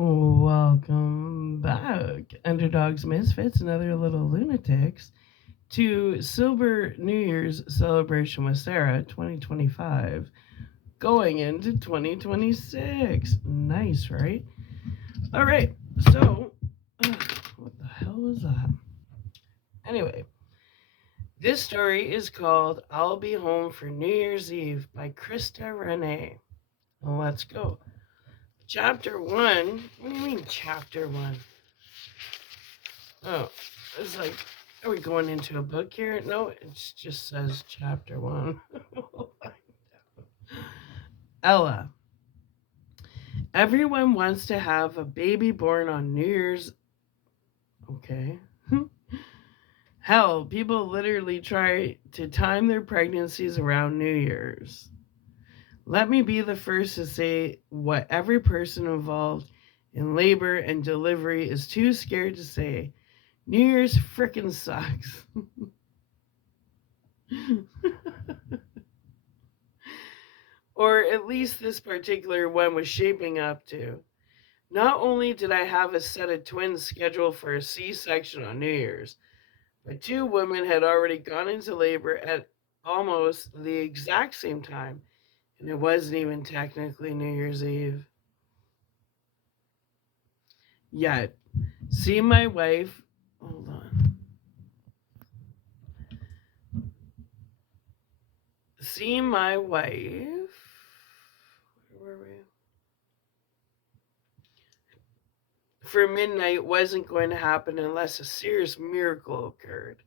Welcome back, underdogs, misfits, and other little lunatics, to Silver New Year's celebration with Sarah 2025, going into 2026. Nice, right? All right, so what the hell was that? Anyway, this story is called I'll Be Home for New Year's Eve by Krista Renee. Well, let's go. Chapter 1. What do you mean, Chapter 1? Oh, it's like, are we going into a book here? No, it just says chapter 1. Ella. Everyone wants to have a baby born on New Year's. Okay. Hell, people literally try to time their pregnancies around New Year's. Let me be the first to say what every person involved in labor and delivery is too scared to say. New Year's frickin' sucks. Or at least this particular one was shaping up to. Not only did I have a set of twins scheduled for a C-section on New Year's, but two women had already gone into labor at almost the exact same time, and it wasn't even technically New Year's Eve. Yet, see my wife, hold on. See my wife, where were we? For midnight wasn't going to happen unless a serious miracle occurred.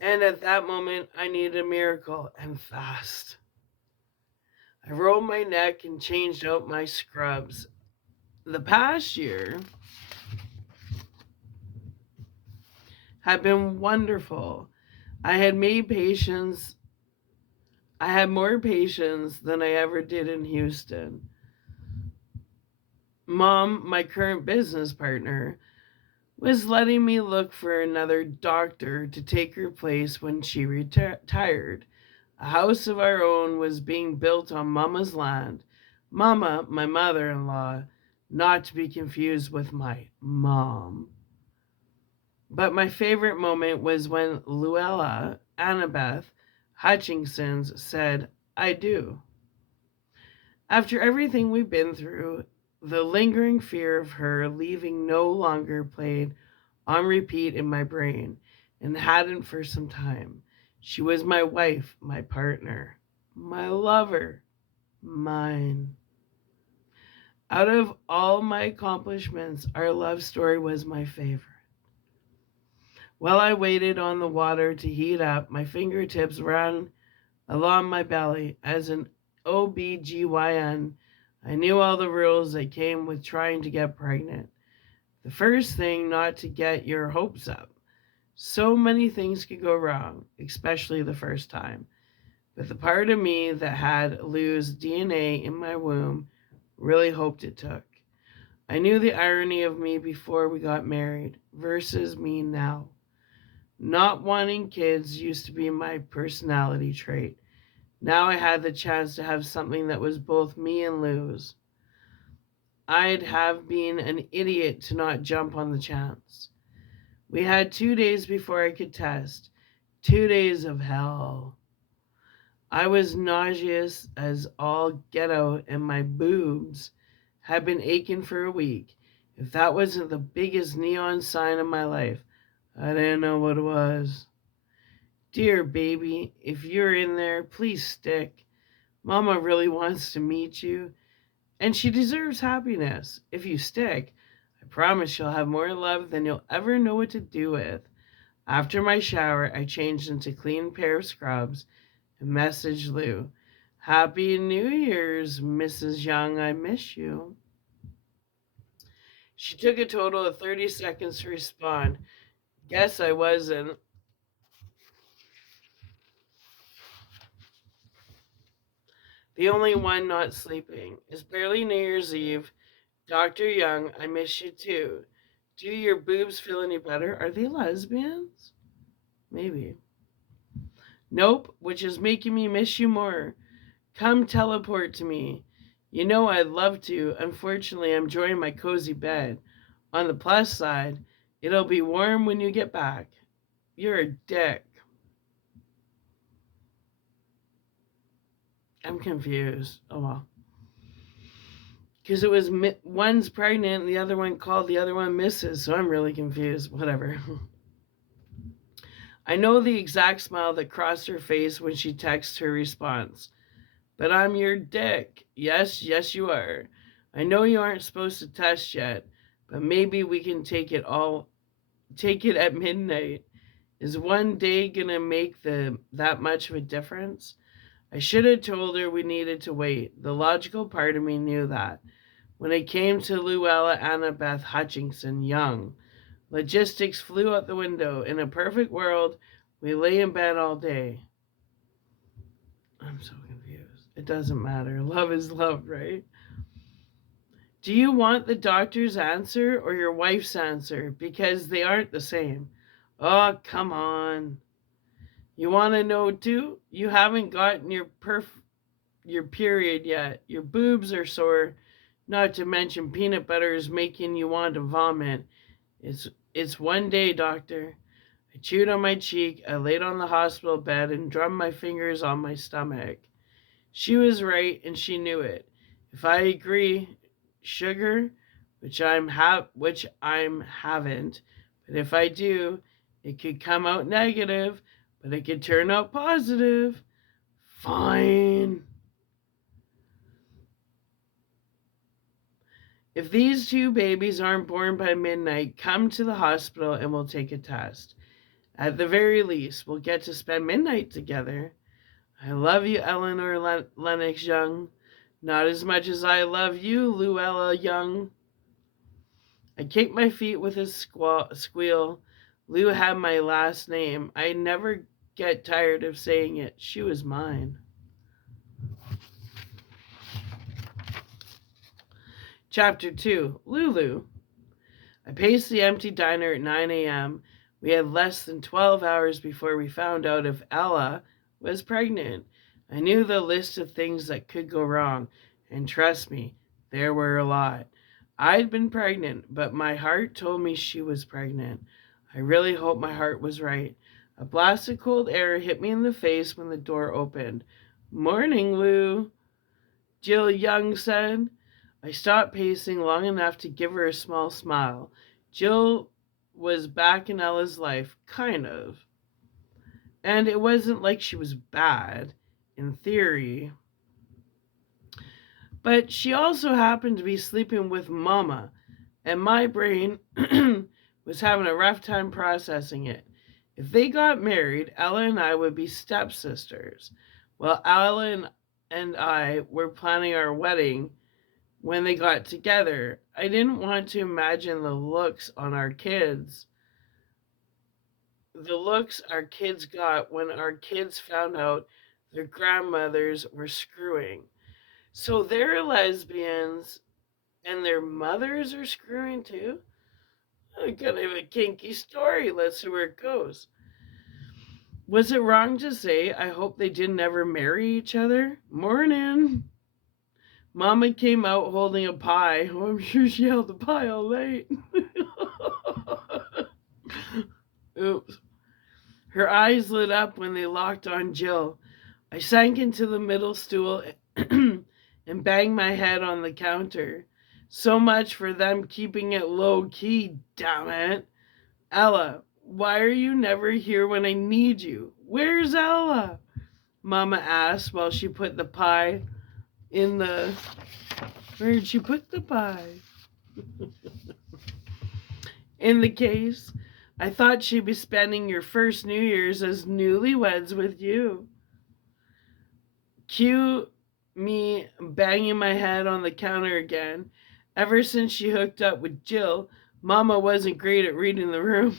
And at that moment, I needed a miracle, and fast. I rolled my neck and changed out my scrubs. The past year had been wonderful. I had made patience. I had more patience than I ever did in Houston. Mom, my current business partner, was letting me look for another doctor to take her place when she retired. A house of our own was being built on Mama's land. Mama, my mother in law, not to be confused with my mom. But my favorite moment was when Luella Annabeth Hutchinson's said, I do. After everything we've been through, the lingering fear of her leaving no longer played on repeat in my brain, and hadn't for some time. She was my wife, my partner, my lover, mine. Out of all my accomplishments, our love story was my favorite. While I waited on the water to heat up, my fingertips ran along my belly. As an OBGYN, I knew all the rules that came with trying to get pregnant. The first thing, not to get your hopes up. So many things could go wrong, especially the first time. But the part of me that had loose DNA in my womb really hoped it took. I knew the irony of me before we got married versus me now. Not wanting kids used to be my personality trait. Now I had the chance to have something that was both me and Lou's. I'd have been an idiot to not jump on the chance. We had 2 days before I could test. 2 days of hell. I was nauseous as all get out, and my boobs had been aching for a week. If that wasn't the biggest neon sign of my life, I didn't know what it was. Dear baby, if you're in there, please stick. Mama really wants to meet you, and she deserves happiness. If you stick, I promise she'll have more love than you'll ever know what to do with. After my shower, I changed into a clean pair of scrubs and messaged Lou. Happy New Year's, Mrs. Young, I miss you. She took a total of 30 seconds to respond. Guess I wasn't. The only one not sleeping. It's barely New Year's Eve. Dr. Young, I miss you too. Do your boobs feel any better? Are they lesbians? Maybe. Nope, which is making me miss you more. Come teleport to me. I'd love to. Unfortunately, I'm enjoying my cozy bed. On the plus side, it'll be warm when you get back. You're a dick. I'm confused. Oh well. Because it was one's pregnant and the other one called the other one Mrs. So I'm really confused. Whatever. I know the exact smile that crossed her face when she texted her response. But I'm your dick. Yes, yes, you are. I know you aren't supposed to test yet, but maybe we can take it at midnight. Is one day gonna make that much of a difference? I should have told her we needed to wait. The logical part of me knew that. When it came to Luella Annabeth Hutchinson Young, logistics flew out the window. In a perfect world, we lay in bed all day. I'm so confused. It doesn't matter. Love is love, right? Do you want the doctor's answer or your wife's answer? Because they aren't the same. Oh, come on. You want to know too? You haven't gotten your period yet. Your boobs are sore. Not to mention peanut butter is making you want to vomit. It's one day, doctor. I chewed on my cheek. I laid on the hospital bed and drummed my fingers on my stomach. She was right, and she knew it. If I agree, sugar, which I'm haven't, but if I do, it could come out negative, but it could turn out positive. Fine. If these two babies aren't born by midnight, come to the hospital and we'll take a test. At the very least, we'll get to spend midnight together. I love you, Eleanor Lennox Young. Not as much as I love you, Luella Young. I kicked my feet with a squeal. Lou had my last name. I never get tired of saying it. She was mine. Chapter 2, Lulu. I paced the empty diner at 9 a.m. We had less than 12 hours before we found out if Ella was pregnant. I knew the list of things that could go wrong, and trust me, there were a lot. I'd been pregnant, but my heart told me she was pregnant. I really hope my heart was right. A blast of cold air hit me in the face when the door opened. Morning, Lou, Jill Young said. I stopped pacing long enough to give her a small smile. Jill was back in Ella's life, kind of. And it wasn't like she was bad, in theory. But she also happened to be sleeping with Mama, and my brain was having a rough time processing it. If they got married, Ella and I would be stepsisters. Well, Ella and I were planning our wedding when they got together. I didn't want to imagine the looks our kids got when our kids found out their grandmothers were screwing. So they're lesbians and their mothers are screwing too? I'm kind of a kinky story. Let's see where it goes. Was it wrong to say I hope they didn't ever marry each other? Morning. Mama came out holding a pie. Oh, I'm sure she held the pie all night. Oops. Her eyes lit up when they locked on Jill. I sank into the middle stool and banged my head on the counter. So much for them keeping it low key, damn it. Ella, why are you never here when I need you? Where's Ella? Mama asked while she put the pie in the... Where'd she put the pie? In the case. I thought she'd be spending your first New Year's as newlyweds with you. Cue me banging my head on the counter again. Ever since she hooked up with Jill, Mama wasn't great at reading the room.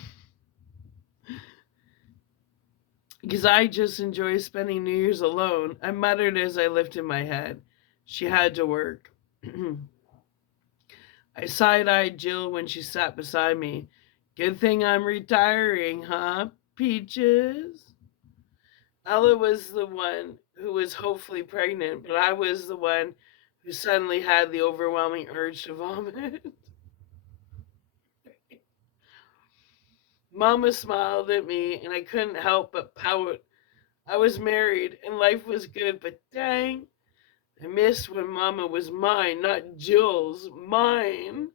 Because I just enjoy spending New Year's alone, I muttered as I lifted my head. She had to work. I side-eyed Jill when she sat beside me. Good thing I'm retiring, huh, Peaches? Ella was the one who was hopefully pregnant, but I was the one who suddenly had the overwhelming urge to vomit. Mama smiled at me, and I couldn't help but pout. I was married, and life was good, but dang, I missed when Mama was mine, not Jill's, mine.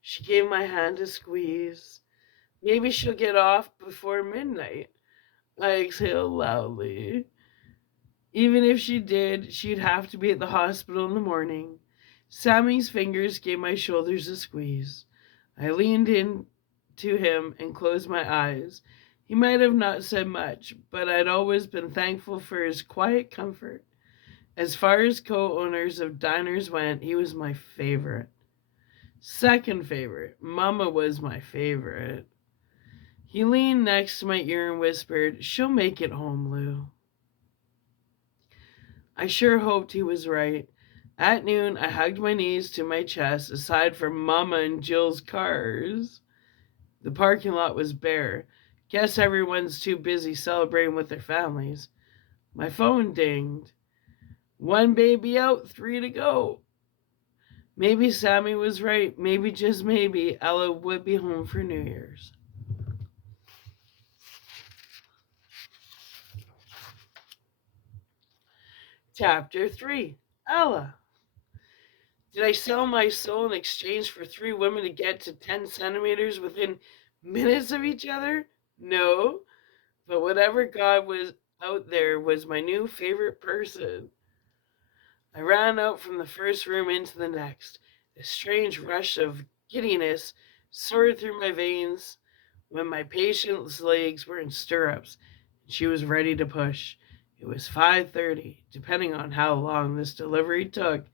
She gave my hand a squeeze. Maybe she'll get off before midnight. I exhaled loudly. Even if she did, she'd have to be at the hospital in the morning. Sammy's fingers gave my shoulders a squeeze. I leaned in to him and closed my eyes. He might have not said much, but I'd always been thankful for his quiet comfort. As far as co-owners of diners went, he was my favorite. Second favorite, Mama was my favorite. He leaned next to my ear and whispered, "She'll make it home, Lou." I sure hoped he was right. At noon, I hugged my knees to my chest, aside from Mama and Jill's cars. The parking lot was bare. Guess everyone's too busy celebrating with their families. My phone dinged. One baby out, three to go. Maybe Sammy was right. Maybe, just maybe, Ella would be home for New Year's. Chapter 3. Ella. Did I sell my soul in exchange for 3 women to get to 10 centimeters within minutes of each other? No, but whatever God was out there was my new favorite person. I ran out from the first room into the next. A strange rush of giddiness soared through my veins when my patient's legs were in stirrups and she was ready to push. It was 5:30. Depending on how long this delivery took,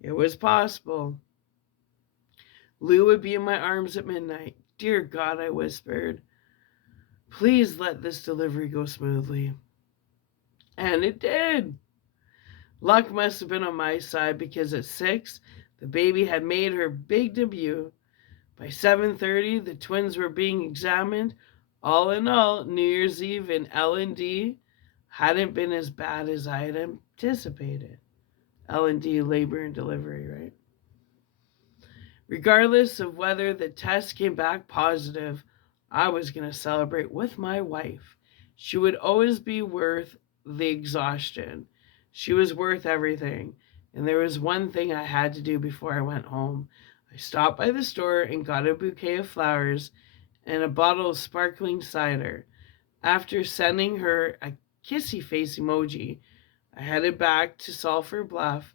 it was possible Lou would be in my arms at midnight. Dear God, I whispered, please let this delivery go smoothly. And it did. Luck must have been on my side because at 6, the baby had made her big debut. By 7:30, the twins were being examined. All in all, New Year's Eve in L&D hadn't been as bad as I had anticipated. L&D, labor and delivery, right? Regardless of whether the test came back positive, I was going to celebrate with my wife. She would always be worth the exhaustion. She was worth everything. And there was one thing I had to do before I went home. I stopped by the store and got a bouquet of flowers and a bottle of sparkling cider. After sending her a kissy face emoji, I headed back to Sulphur Bluff,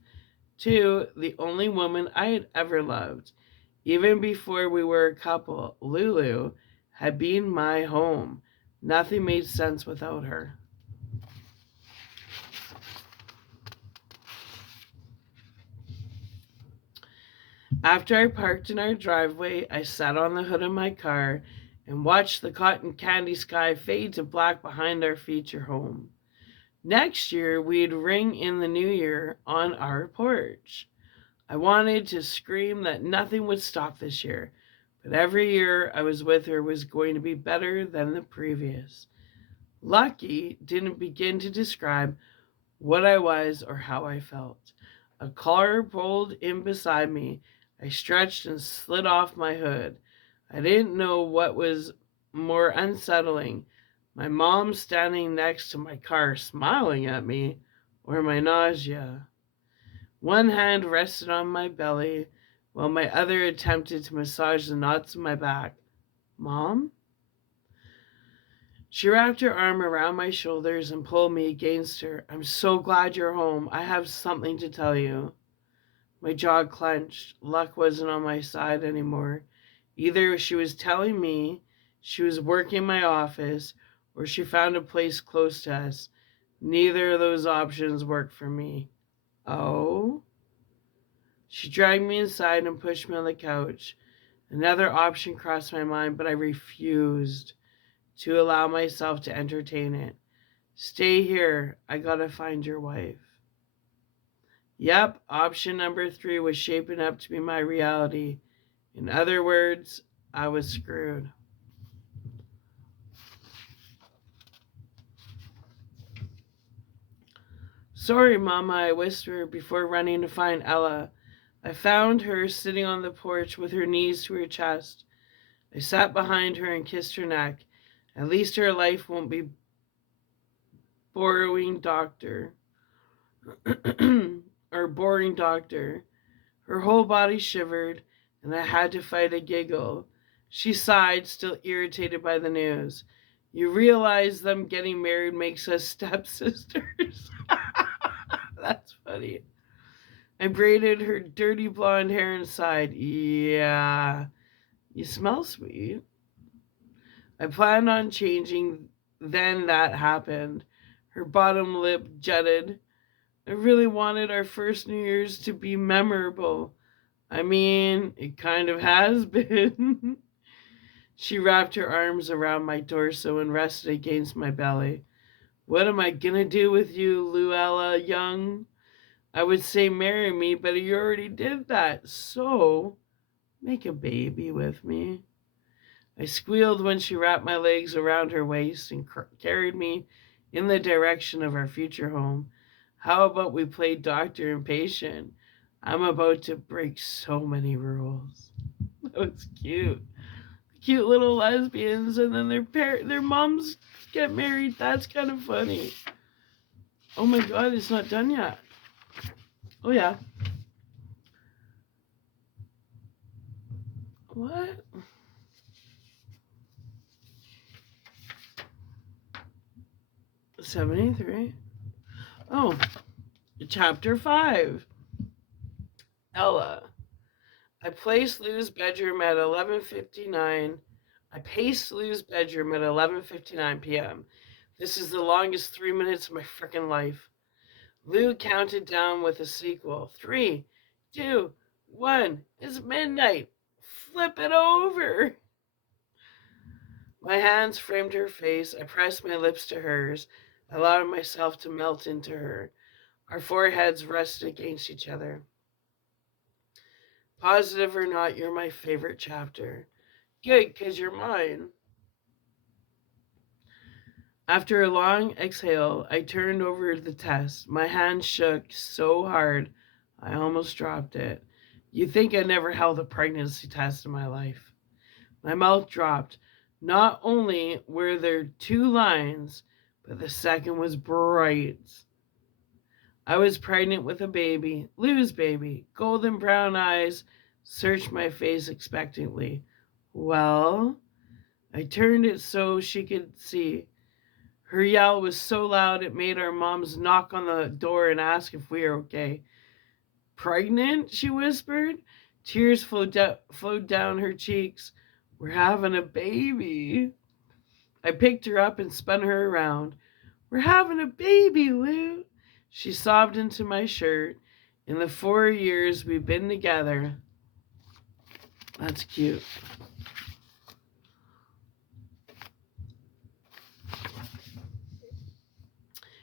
to the only woman I had ever loved. Even before we were a couple, Lulu had been my home. Nothing made sense without her. After I parked in our driveway, I sat on the hood of my car and watched the cotton candy sky fade to black behind our feature home. Next year, we'd ring in the new year on our porch. I wanted to scream that nothing would stop this year, but every year I was with her was going to be better than the previous. Lucky didn't begin to describe what I was or how I felt. A car pulled in beside me. I stretched and slid off my hood. I didn't know what was more unsettling, my mom standing next to my car smiling at me, or my nausea. One hand rested on my belly, while my other attempted to massage the knots in my back. Mom? She wrapped her arm around my shoulders and pulled me against her. I'm so glad you're home. I have something to tell you. My jaw clenched. Luck wasn't on my side anymore. Either she was telling me she was working my office, or she found a place close to us. Neither of those options worked for me. Oh? She dragged me inside and pushed me on the couch. Another option crossed my mind, but I refused to allow myself to entertain it. Stay here. I gotta find your wife. Yep, option number 3 was shaping up to be my reality. In other words, I was screwed. Sorry, Mama, I whispered before running to find Ella. I found her sitting on the porch with her knees to her chest. I sat behind her and kissed her neck. At least her life won't be borrowing doctor. or boring doctor. Her whole body shivered, and I had to fight a giggle. She sighed, still irritated by the news. You realize them getting married makes us stepsisters. That's funny. I braided her dirty blonde hair and sighed. Yeah, you smell sweet. I planned on changing, then that happened. Her bottom lip jutted. I really wanted our first New Year's to be memorable. I mean, it kind of has been. She wrapped her arms around my torso and rested against my belly. What am I gonna do with you, Luella Young? I would say marry me, but you already did that. So, make a baby with me. I squealed when she wrapped my legs around her waist and carried me in the direction of our future home. How about we play doctor and patient? I'm about to break so many rules. That was cute. Cute little lesbians, and then their moms get married. That's kind of funny. Oh my god, it's not done yet. Oh yeah. What? $73. Oh, chapter 5. Ella. I placed Lou's bedroom at 11:59. I paced Lou's bedroom at 11:59 p.m. This is the longest 3 minutes of my frickin' life. Lou counted down with a sequel. 3, 2, 1. It's midnight. Flip it over. My hands framed her face. I pressed my lips to hers, allowing myself to melt into her. Our foreheads rested against each other. Positive or not, you're my favorite chapter. Good, 'cause you're mine. After a long exhale, I turned over the test. My hand shook so hard, I almost dropped it. You'd think I never held a pregnancy test in my life. My mouth dropped. Not only were there 2 lines, but the second was bright. I was pregnant with a baby, Lou's baby. Golden brown eyes searched my face expectantly. Well, I turned it so she could see. Her yell was so loud it made our moms knock on the door and ask if we were okay. Pregnant? She whispered. Tears flowed down her cheeks. We're having a baby. I picked her up and spun her around. We're having a baby, Lou. She sobbed into my shirt. In the 4 years we've been together. That's cute.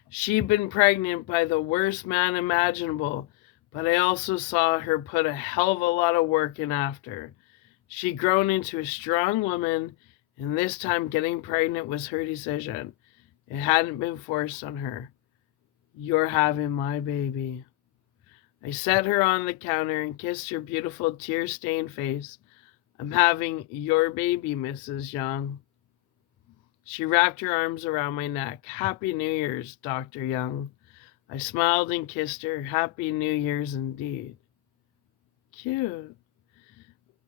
She'd been pregnant by the worst man imaginable, but I also saw her put a hell of a lot of work in after. She'd grown into a strong woman, and this time getting pregnant was her decision. It hadn't been forced on her. You're having my baby. I set her on the counter and kissed her beautiful tear-stained face. I'm having your baby, Mrs. Young. She wrapped her arms around my neck. Happy New Year's, Dr. Young. I smiled and kissed her. Happy New Year's indeed. Cute.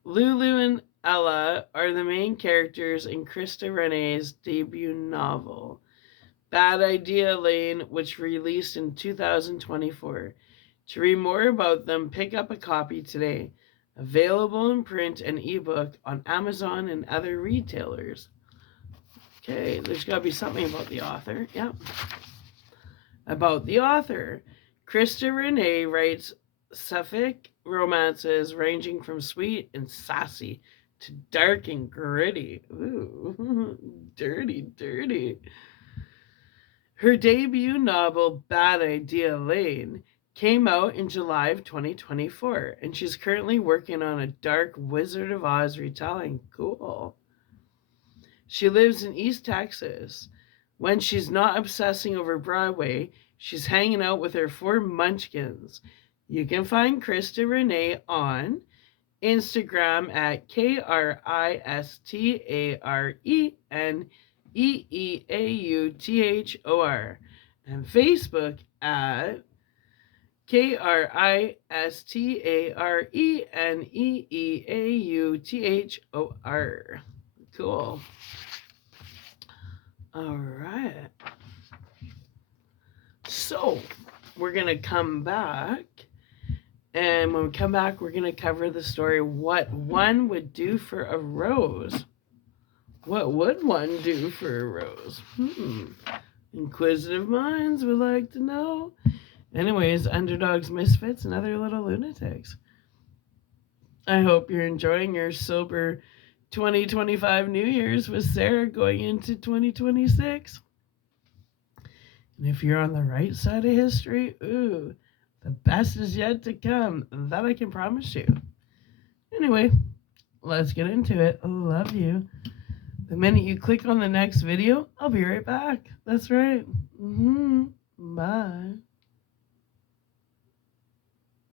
Lulu and Ella are the main characters in Krista Renee's debut novel, Bad Idea Lane, which released in 2024. To read more about them, pick up a copy today. Available in print and ebook on Amazon and other retailers. Okay, there's got to be something about the author. Yep. About the author. Krista Renee writes sapphic romances ranging from sweet and sassy to dark and gritty. Ooh, dirty, dirty. Her debut novel, Bad Idea Lane, came out in July of 2024, and she's currently working on a dark Wizard of Oz retelling. Cool. She lives in East Texas. When she's not obsessing over Broadway, She's hanging out with her 4 munchkins. You can find Krista Renee on Instagram at KristaReneeAuthor and Facebook at KristaReneeAuthor. Cool. All right. So we're going to come back. And when we come back, we're going to cover the story, What One Would Do for a Rose. What would one do for a rose? Inquisitive minds would like to know. Anyways, underdogs, misfits, and other little lunatics. I hope you're enjoying your sober 2025 New Year's with Sarah going into 2026. And if you're on the right side of history, ooh, the best is yet to come. That I can promise you. Anyway, let's get into it. I love you. The minute you click on the next video, I'll be right back. That's right. Bye.